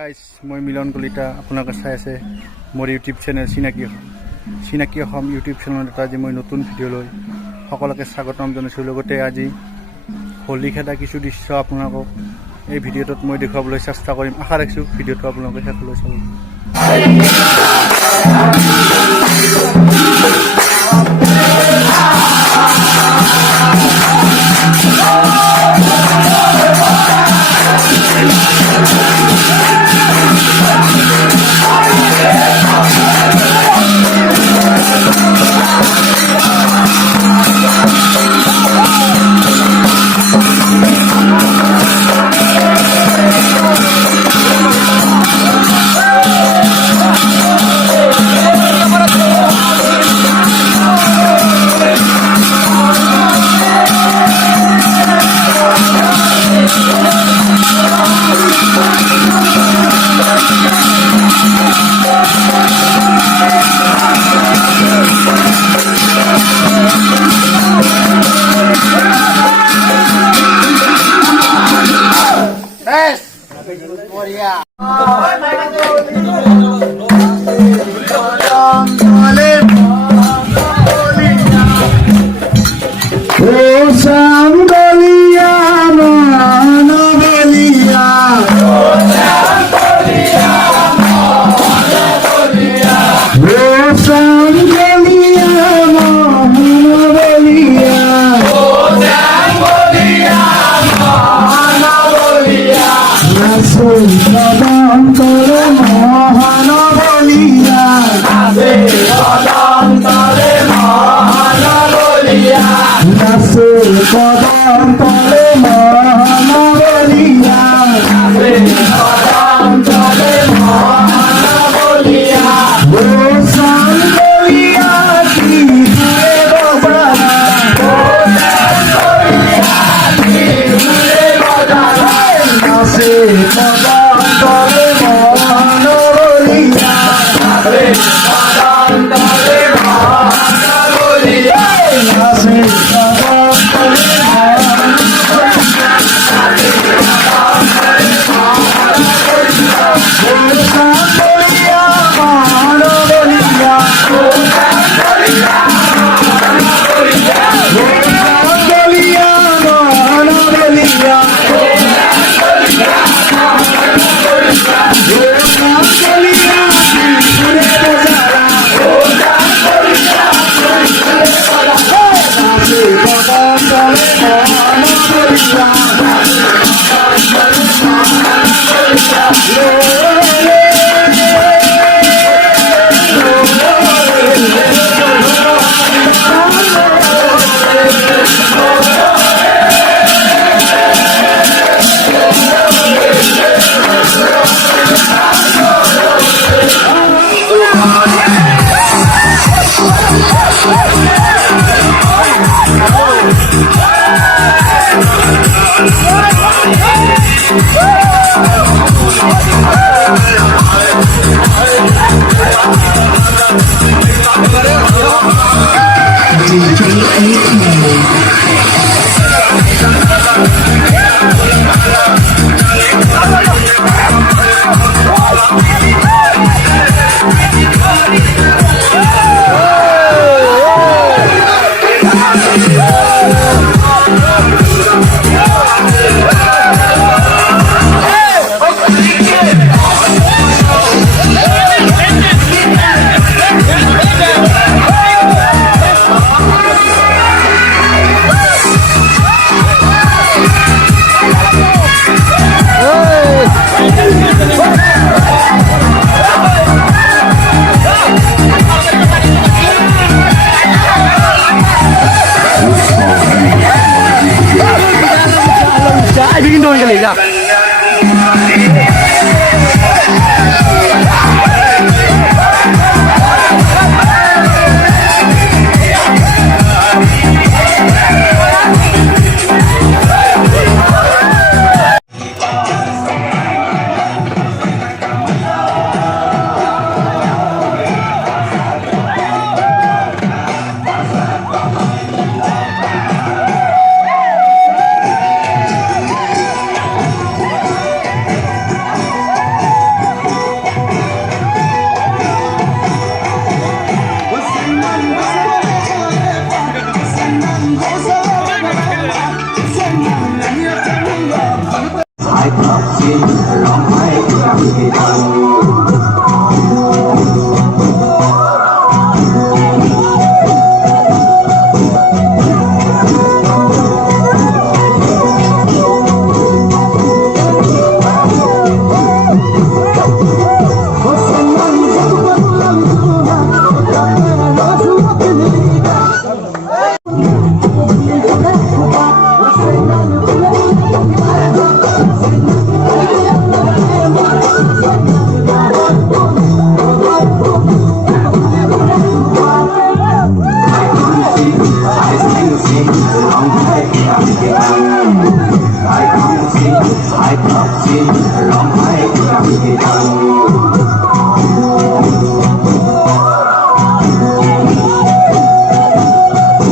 Guys মই মিলন কলিতা আপোনালোকে চাই আছে মোৰ ইউটিউব চেনেল চিনাকি অসম ইউটিউব চেনেলত এটা আজি মই নতুন ভিডিঅ' লৈ সকলোকে স্বাগতম জনাইছোঁ। লগতে আজি হোলী খেলা কিছু দৃশ্য আপোনালোকক এই ভিডিঅ'টোত মই দেখুৱাবলৈ চেষ্টা কৰিম। আশা ৰাখিছোঁ ভিডিঅ'টো আপোনালোকে শেষলৈ চাব। bikin dong kali ya. จริงร้องไห้กับที่ทร้องไห้กับที่ทำไอ้คำจริงไอ้คำจริงร้องไห้กับที่ทำ